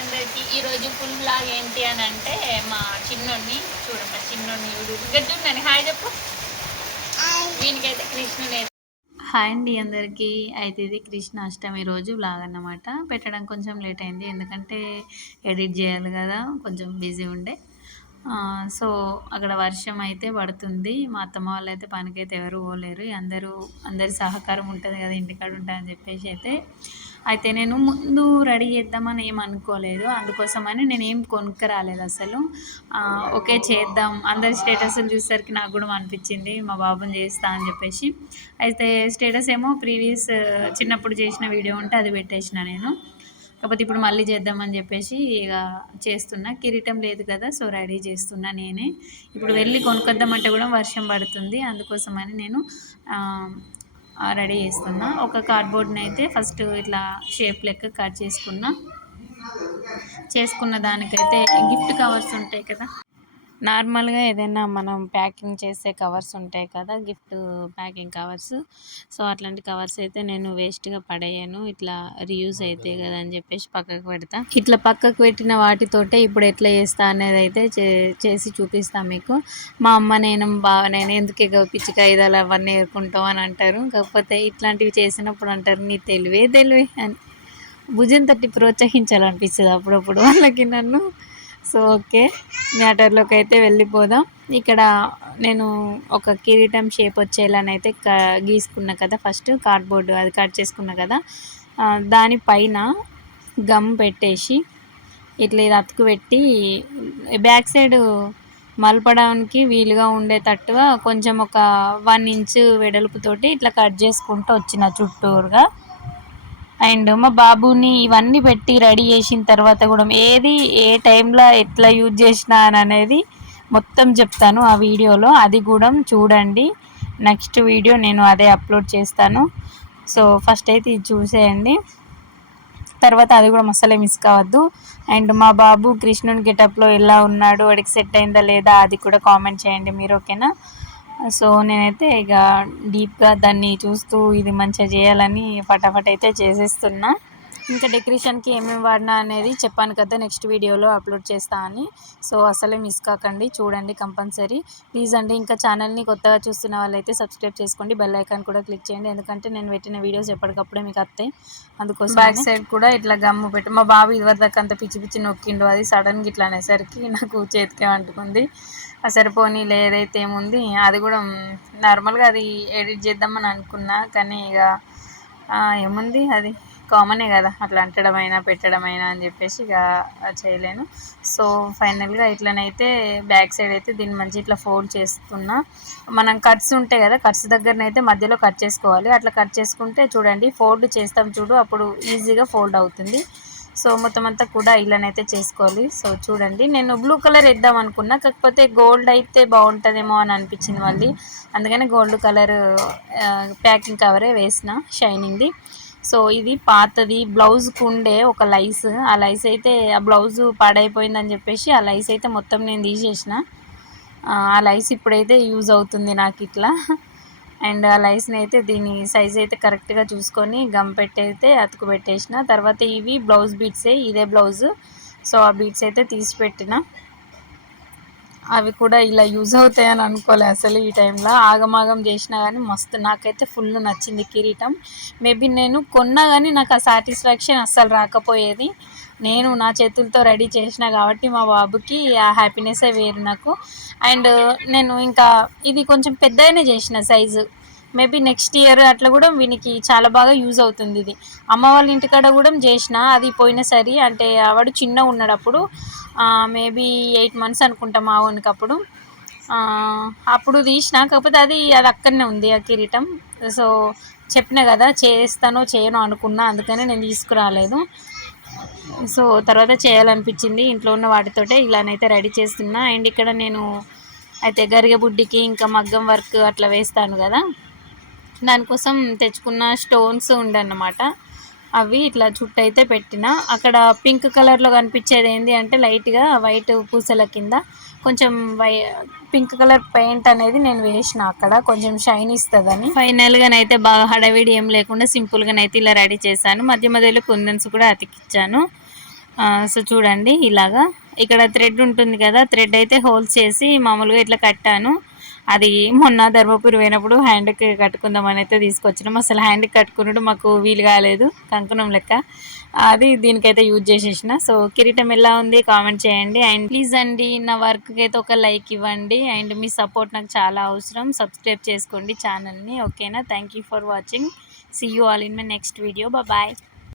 అందరికీ ఈరోజు full blog ఏంటి అని అంటే మా చిన్నోడిని చూడండి, మా చిన్నోడిని గట్టుందని హాయ్ చెప్పు. వీనికైతే కృష్ణుని. హాయ్ అండి అందరికీ. అయితే ఇది కృష్ణాష్టమి రోజు బ్లాగ్ అన్నమాట. పెట్టడం కొంచెం లేట్ అయింది ఎందుకంటే ఎడిట్ చేయాలి కదా, కొంచెం బిజీ ఉండే. సో అక్కడ వర్షం అయితే పడుతుంది. మా అత్తమ్మ వాళ్ళు అయితే పనికైతే ఎవరు పోలేరు. అందరి సహకారం ఉంటుంది కదా ఇంటికాడ ఉంటాయని చెప్పేసి అయితే నేను ముందు రెడీ చేద్దామని ఏం అనుకోలేదు. అందుకోసమని నేను ఏం కొనుక్క రాలేదు అసలు. ఓకే చేద్దాం, అందరి స్టేటస్లు చూసేసరికి నాకు కూడా అనిపించింది మా బాబుని చేస్తా అని చెప్పేసి. అయితే స్టేటస్ ఏమో ప్రీవియస్ చిన్నప్పుడు చేసిన వీడియో ఉంటే అది పెట్టేసిన నేను. కాకపోతే ఇప్పుడు మళ్ళీ చేద్దామని చెప్పేసి ఇక చేస్తున్నా. కిరీటం లేదు కదా, సో రెడీ చేస్తున్నా నేనే. ఇప్పుడు వెళ్ళి కొనుక్కొద్దామంటే కూడా వర్షం పడుతుంది. అందుకోసమని నేను రెడీ చేస్తున్నా. ఒక కార్డ్బోర్డ్ని అయితే ఫస్ట్ ఇట్లా షేప్ లెక్క కట్ చేసుకున్న దానికైతే గిఫ్ట్ కవర్స్ ఉంటాయి కదా, నార్మల్గా ఏదైనా మనం ప్యాకింగ్ చేసే కవర్స్ ఉంటాయి కదా, గిఫ్ట్ ప్యాకింగ్ కవర్స్. సో అట్లాంటి కవర్స్ అయితే నేను వేస్ట్గా పడేయను, ఇట్లా రీయూజ్ అవుతాయి కదా అని చెప్పేసి పక్కకు పెడతా. ఇట్లా పక్కకు పెట్టిన వాటితోటే ఇప్పుడు ఎట్లా చేస్తా అనేది అయితే చేసి చూపిస్తాను మీకు. మా అమ్మ నేను ఎందుకే పిచ్చిక ఇదాలు అవన్నీ ఏరుకుంటాం అని అంటారు. కాకపోతే ఇట్లాంటివి చేసినప్పుడు అంటారు నీ తెలివే అని భుజం తట్టి ప్రోత్సహించాలనిపిస్తుంది అప్పుడప్పుడు వాళ్ళకి నన్ను. సో ఓకే, మ్యాటర్లోకి అయితే వెళ్ళిపోదాం. ఇక్కడ నేను ఒక కిరీటం షేప్ వచ్చేలానైతే గీసుకున్నా కదా, ఫస్ట్ కార్డ్బోర్డు అది కట్ చేసుకున్నా కదా, దానిపైన గమ్ పెట్టేసి ఇట్లా ఇది అతుకు పెట్టి బ్యాక్ సైడ్ మలపడానికి వీలుగా ఉండేటట్టుగా కొంచెం ఒక 1 ఇంచు వెడల్పుతోటి ఇట్లా కట్ చేసుకుంటూ వచ్చిన చుట్టూరుగా. అండ్ మా బాబుని ఇవన్నీ పెట్టి రెడీ చేసిన తర్వాత కూడా ఏది ఏ టైంలో ఎట్లా యూజ్ చేసిన అనేది మొత్తం చెప్తాను ఆ వీడియోలో, అది కూడా చూడండి. నెక్స్ట్ వీడియో నేను అదే అప్లోడ్ చేస్తాను. సో ఫస్ట్ అయితే ఇది చూసేయండి, తర్వాత అది కూడా మసాలా మిస్ కావద్దు. అండ్ మా బాబు కృష్ణుని గెటప్లో ఎలా ఉన్నాడు, వాడికి సెట్ అయిందా లేదా అది కూడా కామెంట్ చేయండి మీరు, ఓకేనా. సో నేనైతే ఇక డీప్గా దాన్ని చూస్తూ ఇది మంచిగా చేయాలని ఫటాఫట్ అయితే చేసేస్తున్నా. ఇంకా డెకరేషన్కి ఏమేమి వాడినా అనేది చెప్పాను కదా, నెక్స్ట్ వీడియోలో అప్లోడ్ చేస్తా అని. సో అసలే మిస్ కాకండి, చూడండి కంపల్సరీ ప్లీజ్ అండి. ఇంకా ఛానల్ని కొత్తగా చూస్తున్న వాళ్ళైతే సబ్స్క్రైబ్ చేసుకోండి, బెల్ ఐకాన్ కూడా క్లిక్ చేయండి, ఎందుకంటే నేను పెట్టిన వీడియోస్ ఎప్పటికప్పుడే మీకు వస్తాయి. అందుకోసం బ్యాక్ సైడ్ కూడా ఇట్లా గమ్ము పెట్టి మా బాబు ఇదివరదాకా అంత పిచ్చి పిచ్చి నొక్కిండు, అది సడన్గా ఇట్లా అనేసరికి నాకు చేతికే అంటుకుంది. సరిపోనీ ఏదైతే ఏముంది అది కూడా నార్మల్గా అది ఎడిట్ చేద్దామని అనుకున్నా, కానీ ఇక ఏముంది అది కామనే కదా, అట్లా అంటడమైనా పెట్టడమైనా అని చెప్పేసి ఇక చేయలేను. సో ఫైనల్గా ఇట్లనైతే బ్యాక్ సైడ్ అయితే దీన్ని మంచి ఇట్లా ఫోల్డ్ చేస్తున్నా. మనం కట్స్ ఉంటాయి కదా, కట్స్ దగ్గరనైతే మధ్యలో కట్ చేసుకోవాలి. అట్లా కట్ చేసుకుంటే చూడండి ఫోల్డ్ చేస్తాం చూడు, అప్పుడు ఈజీగా ఫోల్డ్ అవుతుంది. సో మొత్తం అంతా కూడా ఇలానైతే చేసుకోవాలి. సో చూడండి నేను బ్లూ కలర్ వేద్దాం అనుకున్నా, కాకపోతే గోల్డ్ అయితే బాగుంటుందేమో అని అనిపించింది మళ్ళీ, అందుకని గోల్డ్ కలర్ ప్యాకింగ్ కవరే వేసిన షైనింగ్ది. సో ఇది పాతది బ్లౌజ్కి ఉండే ఒక లైస్, ఆ లైస్ అయితే ఆ బ్లౌజు పాడైపోయిందని చెప్పేసి ఆ లైస్ అయితే మొత్తం నేను తీసేసిన. ఆ లైస్ ఇప్పుడైతే యూజ్ అవుతుంది నాకు ఇట్లా. అండ్ ఆ లైస్ని అయితే దీని సైజ్ అయితే కరెక్ట్గా చూసుకొని గమ్ పెట్టయితే అతుకు పెట్టేసిన. తర్వాత ఇవి బ్లౌజ్ బీట్సే, ఇదే బ్లౌజ్. సో ఆ బీట్స్ అయితే తీసి పెట్టిన, అవి కూడా ఇలా యూజ్ అవుతాయని అనుకోలే అసలు. ఈ టైంలో ఆగమాగం చేసినా కానీ మస్తు నాకైతే ఫుల్ నచ్చింది కిరీటం. మేబీ నేను కొన్నా కానీ నాకు ఆ సాటిస్ఫాక్షన్ అస్సలు రాకపోయేది. నేను నా చేతులతో రెడీ చేసిన కాబట్టి మా బాబుకి ఆ హ్యాపీనెస్సే వేరు నాకు. అండ్ నేను ఇంకా ఇది కొంచెం పెద్దగానే చేసిన సైజు, మేబీ నెక్స్ట్ ఇయర్ అట్లా కూడా వీనికి చాలా బాగా యూజ్ అవుతుంది. ఇది అమ్మ వాళ్ళ ఇంటికాడ కూడా చేసిన, అది పోయినసారి అంటే వాడు చిన్న ఉన్నాడు అప్పుడు, మేబీ 8 months అనుకుంటా మా వానికి అప్పుడు తీసిన. కాకపోతే అది అక్కడనే ఉంది ఆ కిరీటం. సో చెప్పినా కదా చేస్తానో చేయనో అనుకున్నా, అందుకని నేను తీసుకురాలేదు. సో తర్వాత చేయాలనిపించింది, ఇంట్లో ఉన్న వాటితోటే ఇలానైతే రెడీ చేస్తున్నా. అండ్ ఇక్కడ నేను అయితే గరిగబుడ్డికి ఇంకా మగ్గం వర్క్ అట్లా వేస్తాను కదా, దానికోసం తెచ్చుకున్న స్టోన్స్ ఉండన్నమాట, అవి ఇట్లా చుట్టూ అయితే పెట్టిన. అక్కడ పింక్ కలర్లో కనిపించేది ఏంటి అంటే లైట్గా వైట్ పూసల కింద కొంచెం పింక్ కలర్ పెయింట్ అనేది నేను వేసిన, అక్కడ కొంచెం షైన్ ఇస్తుందని. ఫైనల్గానైతే బాగా హడావిడి ఏం లేకుండా సింపుల్గానైతే ఇలా రెడీ చేశాను. మధ్య మధ్యలో కుందన్స్ కూడా అతికిచ్చాను. సో చూడండి ఇలాగా ఇక్కడ థ్రెడ్ ఉంటుంది కదా, థ్రెడ్ అయితే హోల్స్ చేసి మామూలుగా ఇట్లా కట్టాను. అది మొన్న ధర్మపురి పోయినప్పుడు హ్యాండ్కి కట్టుకుందామని అయితే తీసుకొచ్చినాం. అసలు హ్యాండ్కి కట్టుకున్నట్టు మాకు వీలు కాలేదు, కంకణం లెక్క. అది దీనికైతే యూజ్ చేసేసిన. సో కిరీటం ఎలా ఉంది కామెంట్ చేయండి. అండ్ ప్లీజ్ అండి నా వర్క్కి అయితే ఒక లైక్ ఇవ్వండి. అండ్ మీ సపోర్ట్ నాకు చాలా అవసరం. సబ్స్క్రైబ్ చేసుకోండి ఛానల్ని. ఓకేనా? Thank you for watching. See you all in my next video. Bye.